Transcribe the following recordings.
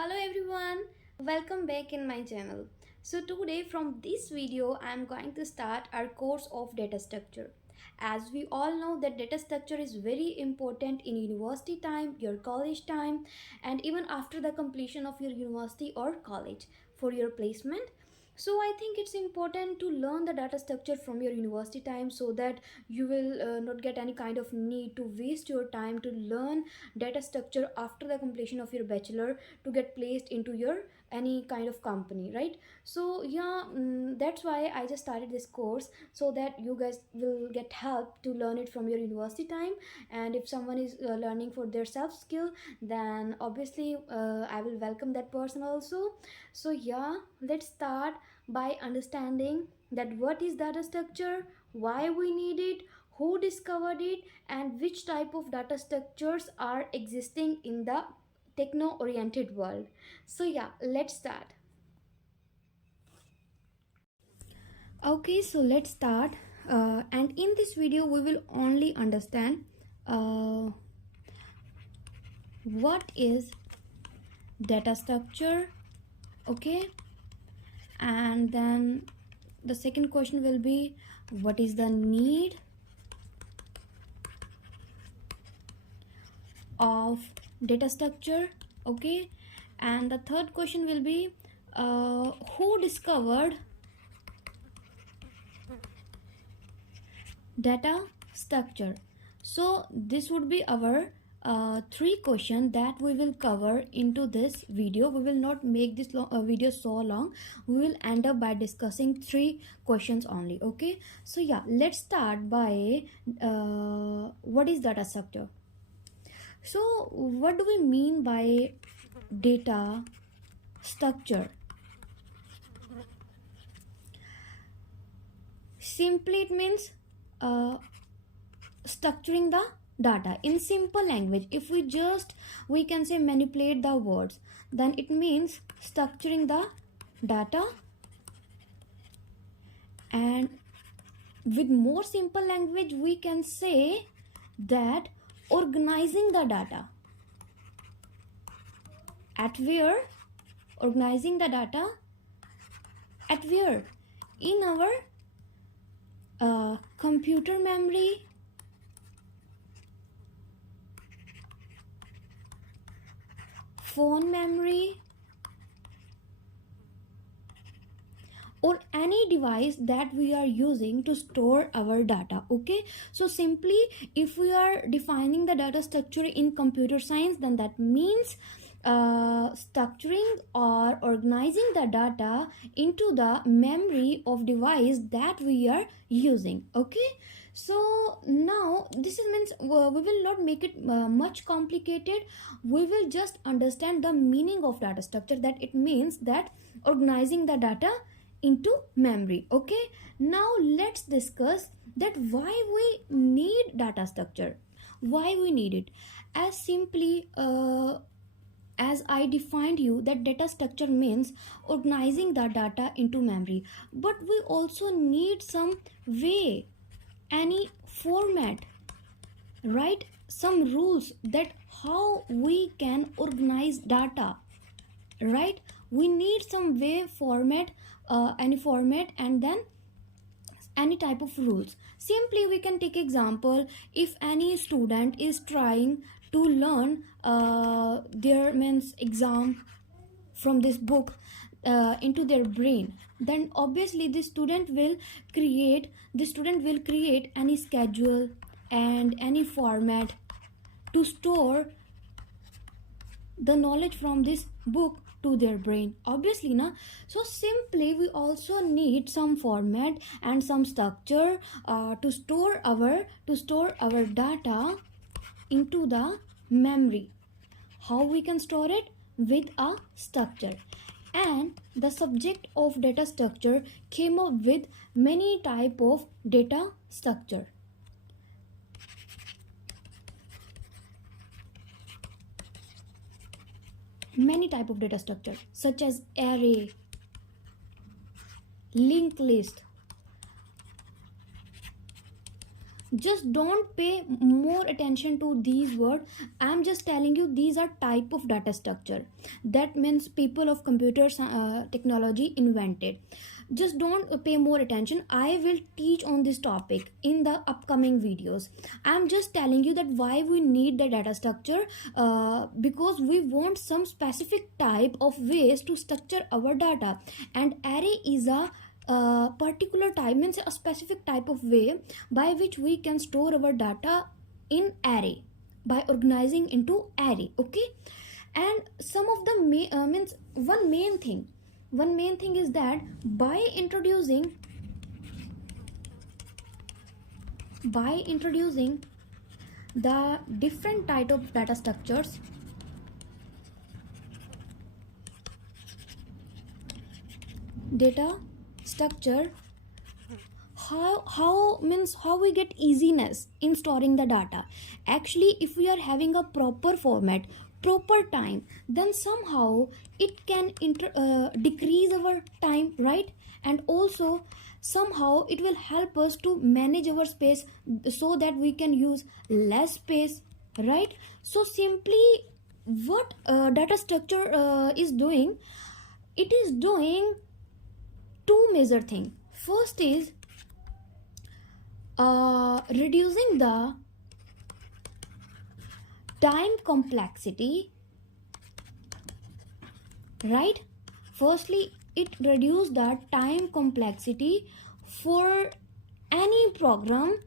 Hello everyone, welcome back in my channel. So today from this video I am going to start our course of data structure. As we all know that data structure is very important in university time, your college time, and even after the completion of your university or college for your placement. So I think it's important to learn the data structure from your university time so that you will not get any kind of need to waste your time to learn data structure after the completion of your bachelor to get placed into your any kind of company, right? So yeah, that's why I just started this course so that you guys will get help to learn it from your university time. And if someone is learning for their self skill, then obviously I will welcome that person also. So yeah, let's start by understanding that what is data structure, why we need it, who discovered it, and which type of data structures are existing in the techno oriented world. So yeah, let's start. Okay, so let's start. And in this video we will only understand uh, what is data structure, okay, and then the second question will be what is the need of data structure, okay, and the third question will be who discovered data structure. So this would be our three questions that we will cover into this video. We will not make this video so long. We will end up by discussing three questions only, okay. So yeah, let's start by what is data structure. So what do we mean by data structure? Simply it means structuring the data. In simple language, if we can say manipulate the words, then it means structuring the data. And with more simple language we can say that organizing the data. At where? Organizing the data at where? In our computer memory, phone memory, or any device that we are using to store our data, okay. So simply if we are defining the data structure in computer science, then that means structuring or organizing the data into the memory of device that we are using, okay. So now this is means we will not make it much complicated. We will just understand the meaning of data structure, that it means that organizing the data into memory, okay. Now let's discuss that why we need data structure, why we need it. As simply as I defined you that data structure means organizing the data into memory, but we also need some way, any format, right, some rules that how we can organize data, right. We need some way, format, any format, and then any type of rules. Simply we can take example, if any student is trying to learn their means exam from this book into their brain, then obviously the student will create any schedule and any format to store the knowledge from this book to their brain, obviously na. So simply we also need some format and some structure to store our data into the memory. How we can store it? With a structure. And the subject of data structure came up with many type of data structure. Many type of data structure such as array, linked list, Just don't pay more attention to these words. I'm just telling you these are type of data structure that means people of computers technology invented. Just don't pay more attention. I will teach on this topic in the upcoming videos. I'm just telling you that why we need the data structure, because we want some specific type of ways to structure our data, and array is a particular type, means a specific type of way by which we can store our data in array by organizing into array. Okay, and some of the means one main thing is that by introducing the different type of data structures, how we get easiness in storing the data. Actually, if we are having a proper format, proper time, then somehow it can decrease our time, right? And also somehow it will help us to manage our space so that we can use less space, right? So simply what data structure is doing, it is doing two major things. First is reducing the time complexity, right? Firstly, it reduces the time complexity for any program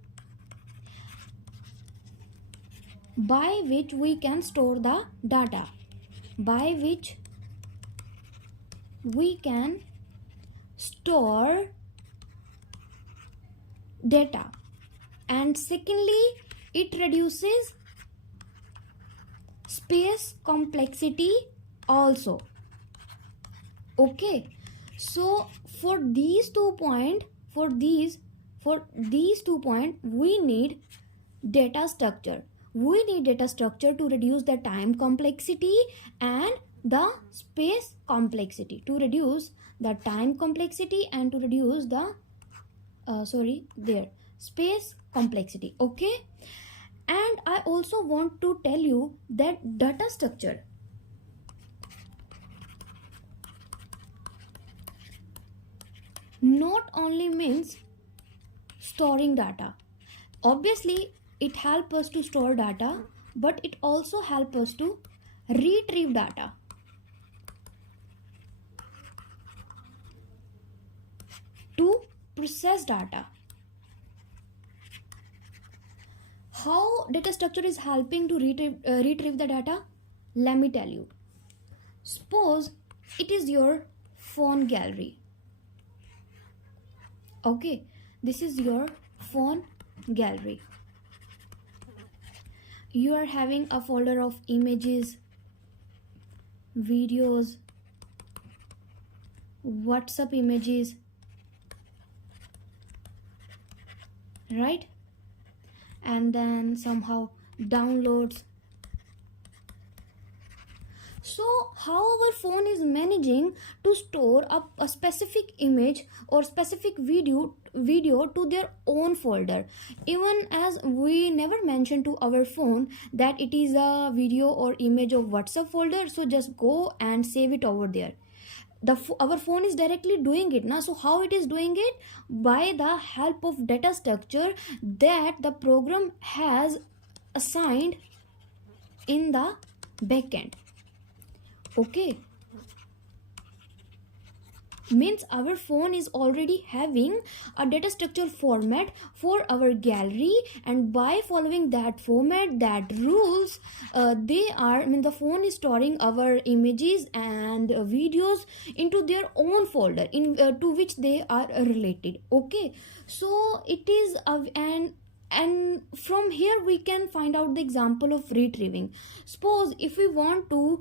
by which we can store the data, by which we can store data. And secondly, it reduces space complexity also. Okay, so for these 2 points, we need data structure. We need data structure to reduce the time complexity and the space complexity, to reduce the time complexity and to reduce the space complexity. Okay, and I also want to tell you that data structure not only means storing data. Obviously it helps us to store data, but it also helps us to retrieve data, to process data. How data structure is helping to retrieve the data? Let me tell you. Suppose it is your phone gallery. Okay, this is your phone gallery. You are having a folder of images, videos, WhatsApp images, right? And then somehow downloads. So how our phone is managing to store a specific image or specific video to their own folder, even as we never mention to our phone that it is a video or image of WhatsApp folder, so just go and save it over there. Our phone is directly doing it now. So how it is doing it? By the help of data structure that the program has assigned in the backend. Okay, means our phone is already having a data structure format for our gallery, and by following that format, that rules, the phone is storing our images and videos into their own folder to which they are related. Okay, so it is and from here we can find out the example of retrieving. Suppose if we want to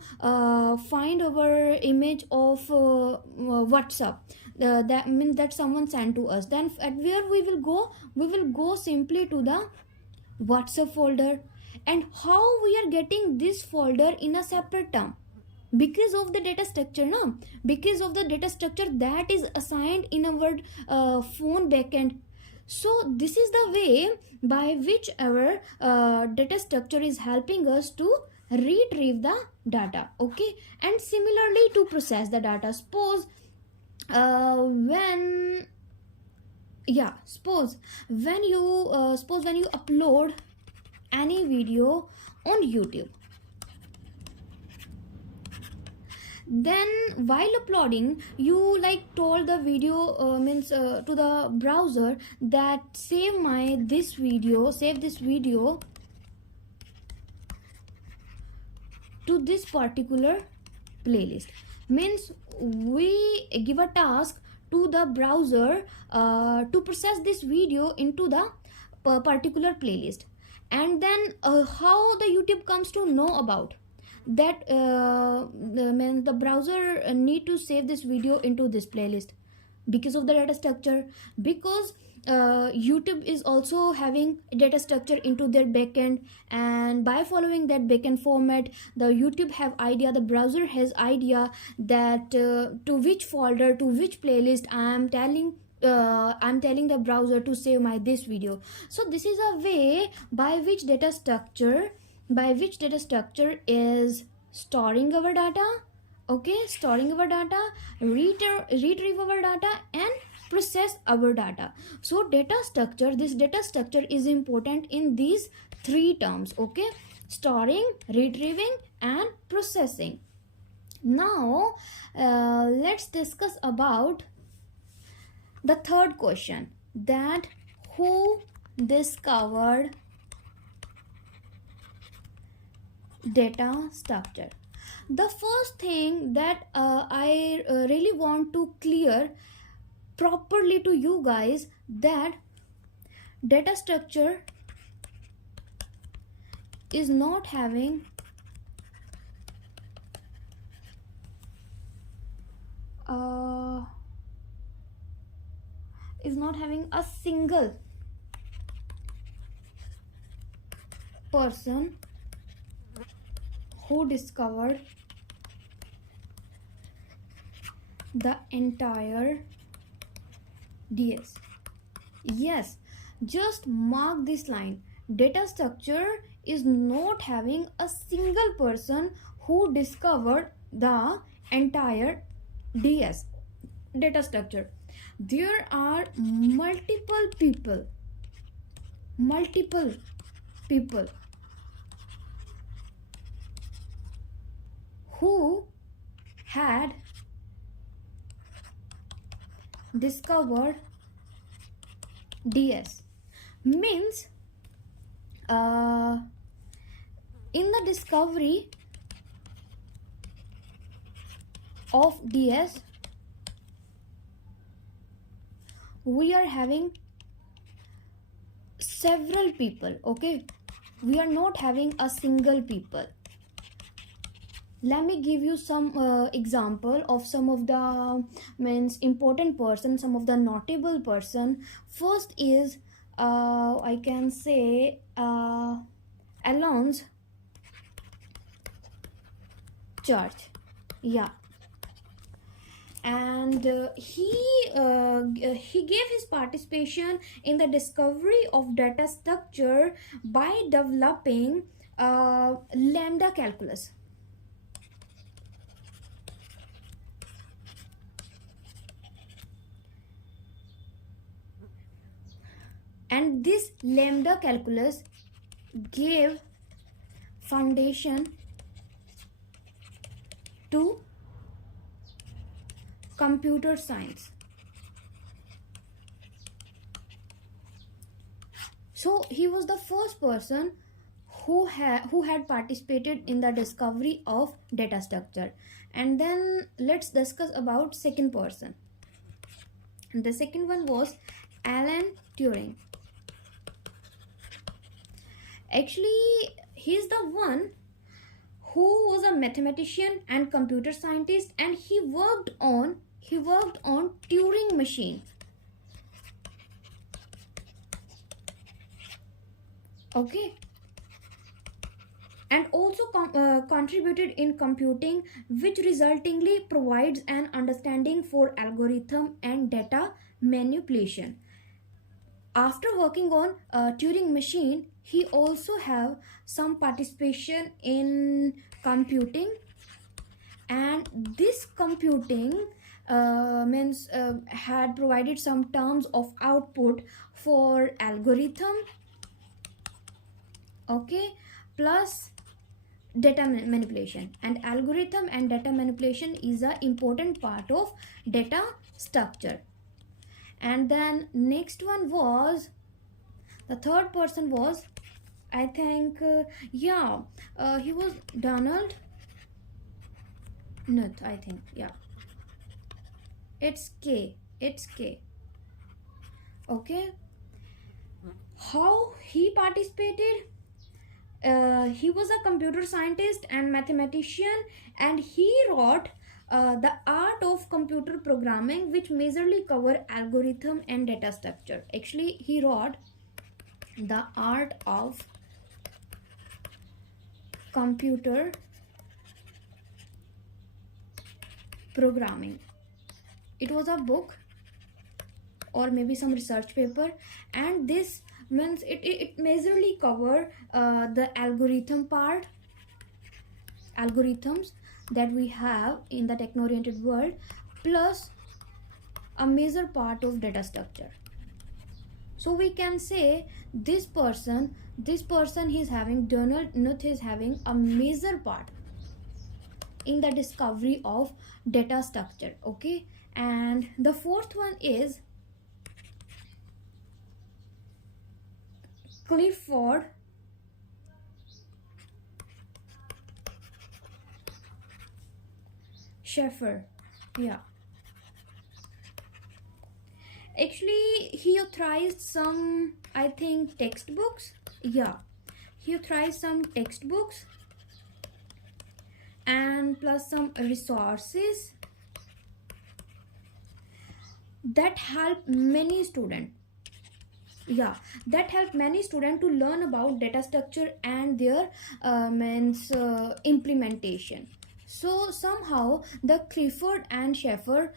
find our image of WhatsApp, that means that someone sent to us, then at where we will go simply to the WhatsApp folder. And how we are getting this folder in a separate term? Because of the data structure, because of the data structure that is assigned in our phone backend. So this is the way by which our data structure is helping us to retrieve the data. Okay, and similarly to process the data. Suppose when yeah suppose when you upload any video on YouTube, then while uploading you like told the video means to the browser that save this video to this particular playlist. Means we give a task to the browser to process this video into the particular playlist, and then how the YouTube comes to know about that the browser need to save this video into this playlist because of the data structure. Because YouTube is also having data structure into their backend, and by following that backend format, the YouTube have idea, the browser has idea that to which folder, to which playlist I'm telling the browser to save this video. So this is a way by which data structure is storing our data. Okay, storing our data, retrieve our data, and process our data. So this data structure is important in these three terms. Okay, storing, retrieving, and processing. Now let's discuss about the third question, that who discovered data structure. The first thing that I really want to clear properly to you guys, that data structure is not having a single person who discovered the entire DS. Yes, just mark this line. Data structure is not having a single person who discovered the entire DS data structure. There are multiple people who had discovered DS. Means in the discovery of DS, we are having several people. Okay, we are not having a single people. Let me give you some example of some of the important person, some of the notable person. First is I can say Alon's Church. Yeah, and he gave his participation in the discovery of data structure by developing lambda calculus. And this lambda calculus gave foundation to computer science. So he was the first person who had participated in the discovery of data structure. And then let's discuss about second person. The second one was Alan Turing. Actually, he's the one who was a mathematician and computer scientist, and he worked on Turing machine. Okay, and also contributed in computing, which resultingly provides an understanding for algorithm and data manipulation. After working on Turing machine, he also have some participation in computing, and this computing means had provided some terms of output for algorithm, okay, plus data manipulation. And algorithm and data manipulation is a important part of data structure. And then next one was, the third person was, I think, he was Donald Knuth, I think. Yeah, it's K. Okay, how he participated? He was a computer scientist and mathematician, and he wrote the art of computer programming, which majorly cover algorithm and data structure. Actually, he wrote the art of computer programming. It was a book or maybe some research paper, and this means it majorly cover the algorithms that we have in the techno oriented world, plus a major part of data structure. So we can say this person is having, Donald Knuth is having a major part in the discovery of data structure. Okay, and the fourth one is Clifford Schaeffer. Yeah, actually he authorized some, I think, textbooks. Yeah, he authorized some textbooks and plus some resources that help many students. Yeah, that help many students to learn about data structure and their implementation. So somehow the Clifford Schaeffer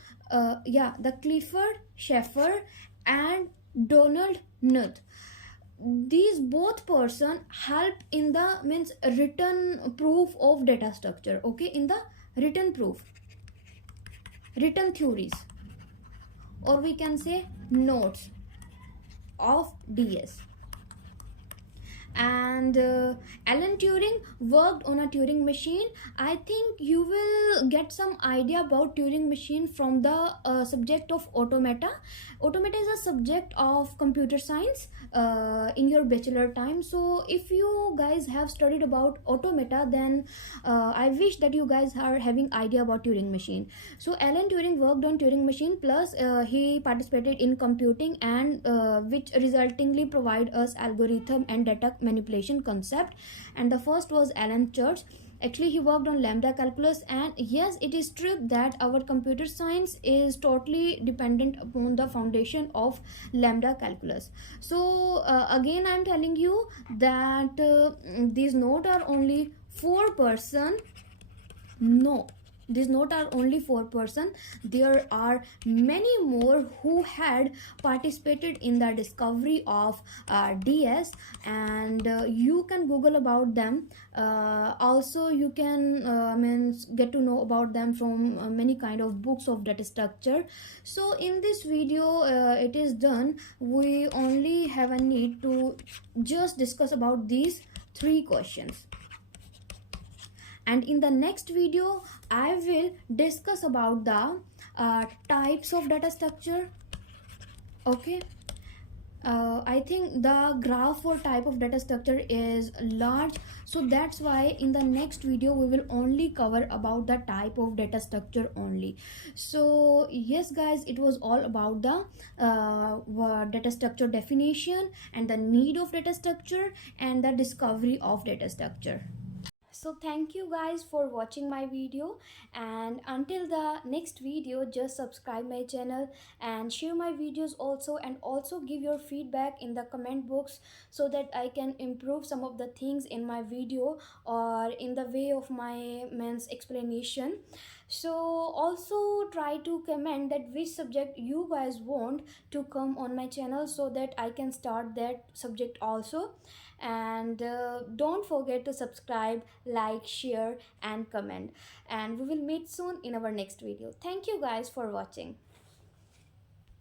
and Donald Knuth, these both person help in the written proof of data structure. Okay, in the written proof, written theories, or we can say notes of DS. And Alan Turing worked on a Turing machine. I think you will get some idea about Turing machine from the subject of automata. Automata is a subject of computer science in your bachelor time. So if you guys have studied about automata, then I wish that you guys are having idea about Turing machine. So Alan Turing worked on Turing machine, plus he participated in computing, and which resultingly provide us algorithm and data manipulation concept. And the first was Alan Church. Actually, he worked on lambda calculus, and yes, it is true that our computer science is totally dependent upon the foundation of lambda calculus. So again, I'm telling you that these notes are only 4%. No, these note are only 4%. There are many more who had participated in the discovery of DS, and you can Google about them. Also you can get to know about them from many kind of books of data structure. So in this video it is done. We only have a need to just discuss about these 3 questions, and in the next video I will discuss about the types of data structure. Okay, I think the graph for type of data structure is large, so that's why in the next video we will only cover about the type of data structure only. So yes guys, it was all about the data structure definition and the need of data structure and the discovery of data structure. So thank you guys for watching my video, and until the next video, just subscribe my channel and share my videos also, and also give your feedback in the comment box so that I can improve some of the things in my video or in the way of my explanation. So also try to comment that which subject you guys want to come on my channel, so that I can start that subject also. And don't forget to subscribe, like, share and comment, and we will meet soon in our next video. Thank you guys for watching.